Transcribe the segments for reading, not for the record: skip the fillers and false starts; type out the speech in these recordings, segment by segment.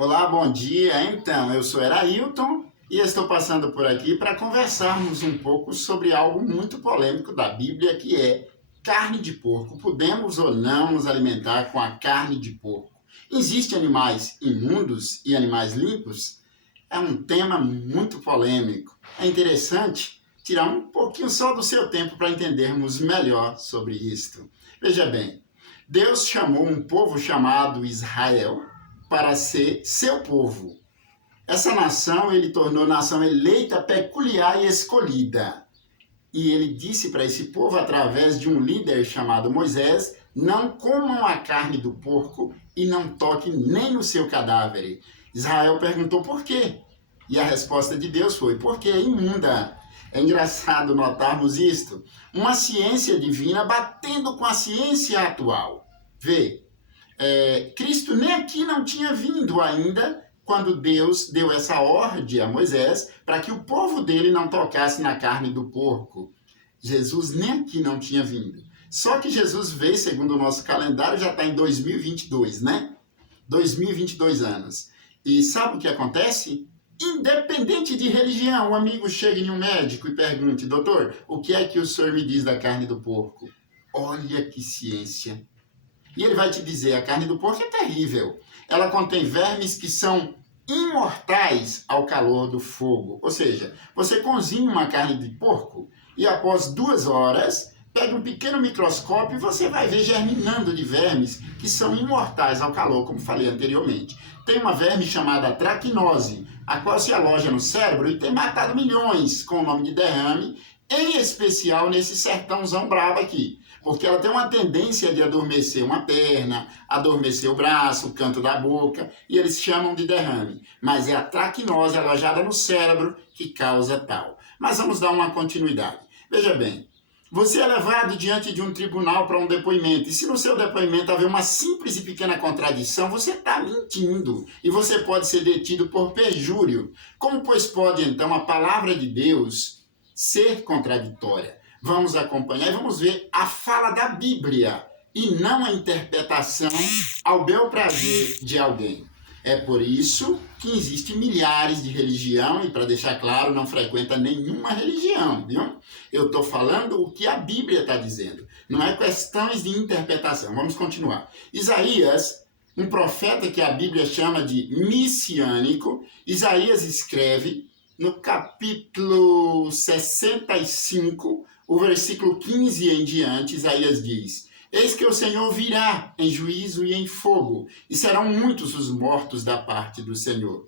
Olá, bom dia. Então, eu sou Erailton e estou passando por aqui para conversarmos um pouco sobre algo muito polêmico da Bíblia, que é carne de porco. Podemos ou não nos alimentar com a carne de porco? Existem animais imundos e animais limpos? É um tema muito polêmico. É interessante tirar um pouquinho só do seu tempo para entendermos melhor sobre isto. Veja bem, Deus chamou um povo chamado Israel para ser seu povo. Essa nação ele tornou nação eleita, peculiar e escolhida. E ele disse para esse povo, através de um líder chamado Moisés, não comam a carne do porco e não toquem nem no seu cadáver. Israel perguntou por quê? E a resposta de Deus foi, porque é imunda. É engraçado notarmos isto. Uma ciência divina batendo com a ciência atual. Vê, Cristo nem aqui não tinha vindo ainda quando Deus deu essa ordem a Moisés para que o povo dele não tocasse na carne do porco. Jesus nem aqui não tinha vindo. Só que Jesus veio, segundo o nosso calendário, já está em 2022, né? 2022 anos. E sabe o que acontece? Independente de religião, um amigo chega em um médico e pergunte, doutor, o que é que o senhor me diz da carne do porco? Olha que ciência! E ele vai te dizer, a carne do porco é terrível. Ela contém vermes que são imortais ao calor do fogo. Ou seja, você cozinha uma carne de porco e após 2 horas, pega um pequeno microscópio e você vai ver germinando de vermes que são imortais ao calor, como falei anteriormente. Tem uma verme chamada traquinose, a qual se aloja no cérebro e tem matado milhões com o nome de derrame, em especial nesse sertãozão brabo aqui. Porque ela tem uma tendência de adormecer uma perna, adormecer o braço, o canto da boca, e eles chamam de derrame. Mas é a traquinose alojada no cérebro que causa tal. Mas vamos dar uma continuidade. Veja bem, você é levado diante de um tribunal para um depoimento, e se no seu depoimento haver uma simples e pequena contradição, você está mentindo, e você pode ser detido por perjúrio. Como, pois, pode, então, a palavra de Deus ser contraditória? Vamos acompanhar e vamos ver a fala da Bíblia e não a interpretação ao bel prazer de alguém. É por isso que existem milhares de religiões e, para deixar claro, não frequenta nenhuma religião, viu? Eu estou falando o que a Bíblia está dizendo, não é questões de interpretação. Vamos continuar. Isaías, um profeta que a Bíblia chama de messiânico, Isaías escreve no capítulo 65, o versículo 15 em diante, Isaías diz, eis que o Senhor virá em juízo e em fogo, e serão muitos os mortos da parte do Senhor.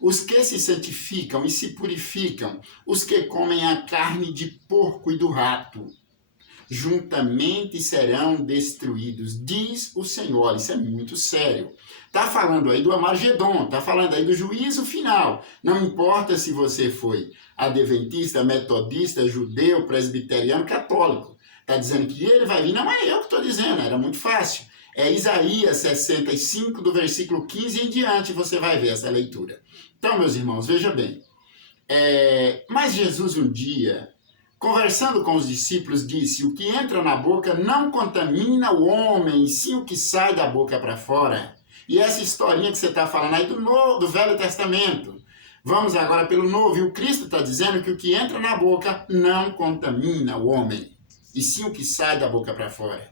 Os que se santificam e se purificam, os que comem a carne de porco e do rato, juntamente serão destruídos, diz o Senhor. Isso é muito sério. Está falando aí do Armagedon, está falando aí do juízo final. Não importa se você foi adventista, metodista, judeu, presbiteriano, católico. Está dizendo que ele vai vir. Não é eu que estou dizendo, era muito fácil. É Isaías 65, do versículo 15 em diante, você vai ver essa leitura. Então, meus irmãos, veja bem. Mas Jesus um dia, conversando com os discípulos, disse, o que entra na boca não contamina o homem, sim o que sai da boca para fora. E essa historinha que você está falando aí do Velho Testamento. Vamos agora pelo Novo. E o Cristo está dizendo que o que entra na boca não contamina o homem, e sim o que sai da boca para fora.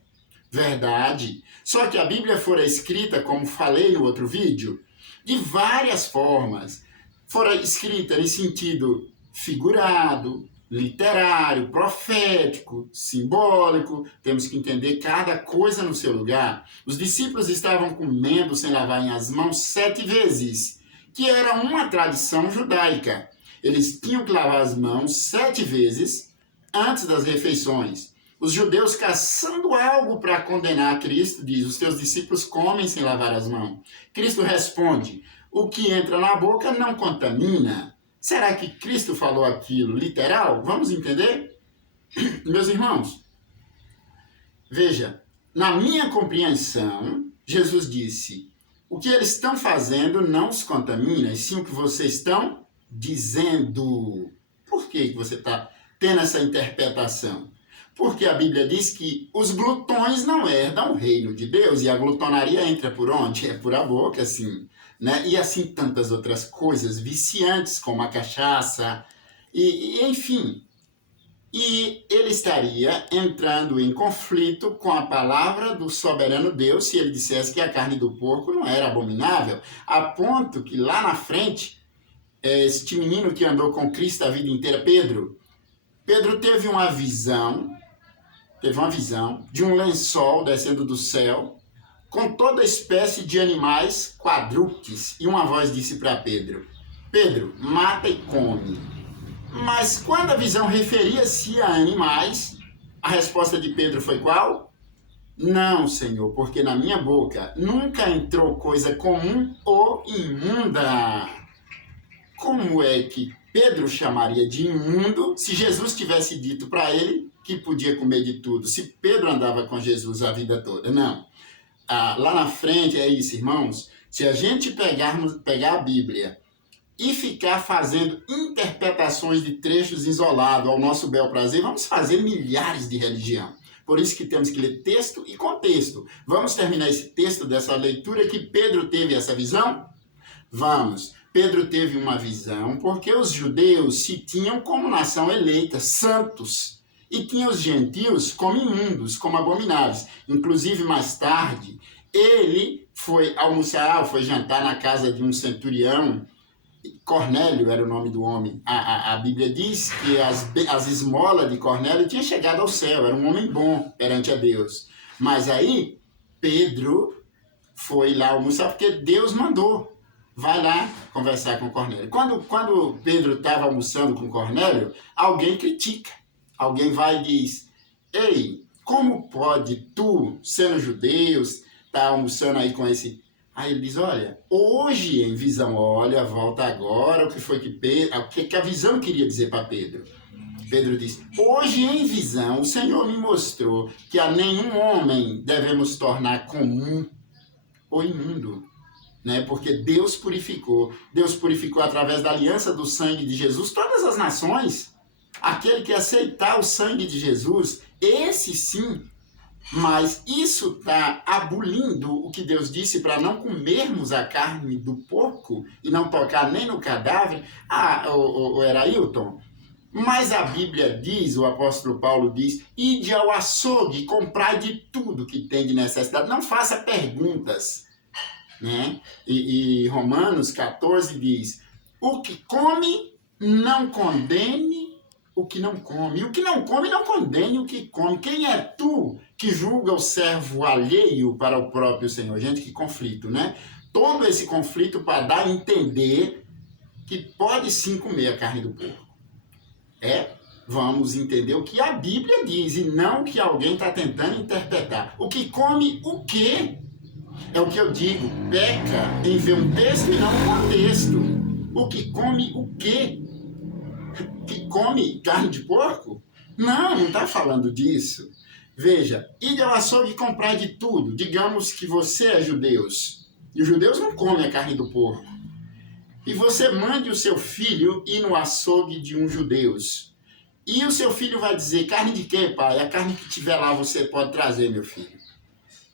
Verdade. Só que a Bíblia fora escrita, como falei no outro vídeo, de várias formas. Fora escrita em sentido figurado, literário, profético, simbólico. Temos que entender cada coisa no seu lugar. Os discípulos estavam comendo sem lavarem as mãos 7 vezes, que era uma tradição judaica. Eles tinham que lavar as mãos 7 vezes antes das refeições. Os judeus, caçando algo para condenar Cristo, diz, os teus discípulos comem sem lavar as mãos. Cristo responde, o que entra na boca não contamina. Será que Cristo falou aquilo literal? Vamos entender? Meus irmãos, veja, na minha compreensão, Jesus disse, o que eles estão fazendo não os contamina, e sim o que vocês estão dizendo. Por que você está tendo essa interpretação? Porque a Bíblia diz que os glutões não herdam o reino de Deus, e a glutonaria entra por onde? É por a boca, assim, né? E assim tantas outras coisas viciantes, como a cachaça, enfim. E ele estaria entrando em conflito com a palavra do soberano Deus se ele dissesse que a carne do porco não era abominável, a ponto que lá na frente, este menino que andou com Cristo a vida inteira, Pedro teve uma visão de um lençol descendo do céu, com toda espécie de animais quadrúpedes, e uma voz disse para Pedro, Pedro, mata e come. Mas quando a visão referia-se a animais, a resposta de Pedro foi qual? Não, Senhor, porque na minha boca nunca entrou coisa comum ou imunda. Como é que Pedro chamaria de imundo se Jesus tivesse dito para ele que podia comer de tudo? Se Pedro andava com Jesus a vida toda? Não. Lá na frente é isso, irmãos. Se a gente pegar a Bíblia e ficar fazendo interpretações de trechos isolados ao nosso bel prazer, vamos fazer milhares de religião. Por isso que temos que ler texto e contexto. Vamos terminar esse texto dessa leitura que Pedro teve essa visão? Vamos. Pedro teve uma visão porque os judeus se tinham como nação eleita, santos, e tinham os gentios como imundos, como abomináveis. Inclusive, mais tarde, ele foi almoçar, foi jantar na casa de um centurião. Cornélio era o nome do homem. A Bíblia diz que as esmolas de Cornélio tinham chegado ao céu, era um homem bom perante a Deus. Mas aí, Pedro foi lá almoçar porque Deus mandou. Vai lá conversar com Cornélio. Quando Pedro estava almoçando com Cornélio, alguém critica. Alguém vai e diz, ei, como pode tu, sendo judeu, estar almoçando aí com esse... Aí ele diz, olha, hoje em visão, olha, volta agora, o que foi que a visão queria dizer para Pedro? Pedro diz, hoje em visão o Senhor me mostrou que a nenhum homem devemos tornar comum ou imundo, né? Porque Deus purificou através da aliança do sangue de Jesus todas as nações. Aquele que aceitar o sangue de Jesus, esse sim. Mas isso está abolindo o que Deus disse para não comermos a carne do porco e não tocar nem no cadáver. O Erailton, mas a Bíblia diz, o apóstolo Paulo diz, ide ao açougue, comprai de tudo que tem de necessidade. Não faça perguntas, né? E Romanos 14 diz, o que come, não condene o que não come. E o que não come, não condene o que come. Quem é tu que julga o servo alheio para o próprio Senhor? Gente, que conflito, né? Todo esse conflito para dar a entender que pode sim comer a carne do porco. Vamos entender o que a Bíblia diz e não o que alguém está tentando interpretar. O que come o quê? É o que eu digo, peca em ver um texto e não um contexto. O que come o quê? Que come carne de porco? Não está falando disso. Veja, ide ao açougue e comprar de tudo. Digamos que você é judeus. E os judeus não comem a carne do porco. E você mande o seu filho ir no açougue de um judeus. E o seu filho vai dizer, carne de quê, pai? A carne que tiver lá você pode trazer, meu filho.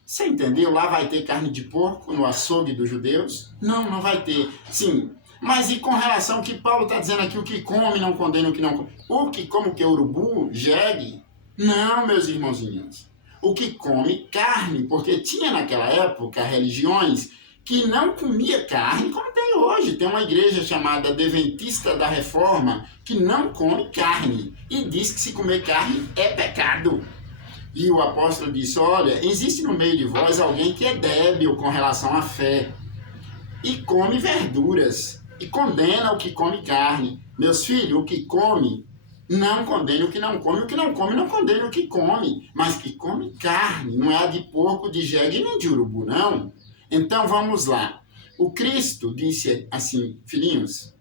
Você entendeu? Lá vai ter carne de porco no açougue dos judeus? Não, não vai ter. Sim, mas e com relação ao que Paulo está dizendo aqui, o que come não condena o que não come? O que come o que? Urubu? Jegue? Não, meus irmãozinhos. O que come carne, porque tinha naquela época religiões que não comia carne como tem hoje. Tem uma igreja chamada Adventista da Reforma que não come carne e diz que se comer carne é pecado. E o apóstolo disse, olha, existe no meio de vós alguém que é débil com relação à fé e come verduras e condena o que come carne. Meus filhos, o que come, não condene o que não come. O que não come, não condene o que come. Mas que come carne, não é a de porco, de jegue nem de urubu, não. Então, vamos lá. O Cristo disse assim, filhinhos,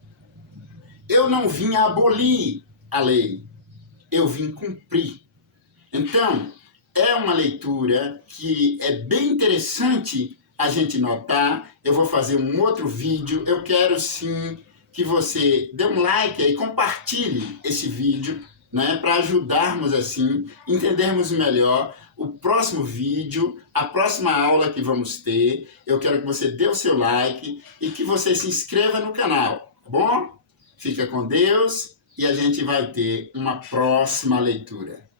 eu não vim abolir a lei, eu vim cumprir. Então, é uma leitura que é bem interessante a gente notar. Eu vou fazer um outro vídeo. Eu quero sim que você dê um like e compartilhe esse vídeo né, para ajudarmos assim, entendermos melhor o próximo vídeo, a próxima aula que vamos ter. Eu quero que você dê o seu like e que você se inscreva no canal, tá bom? Fica com Deus e a gente vai ter uma próxima leitura.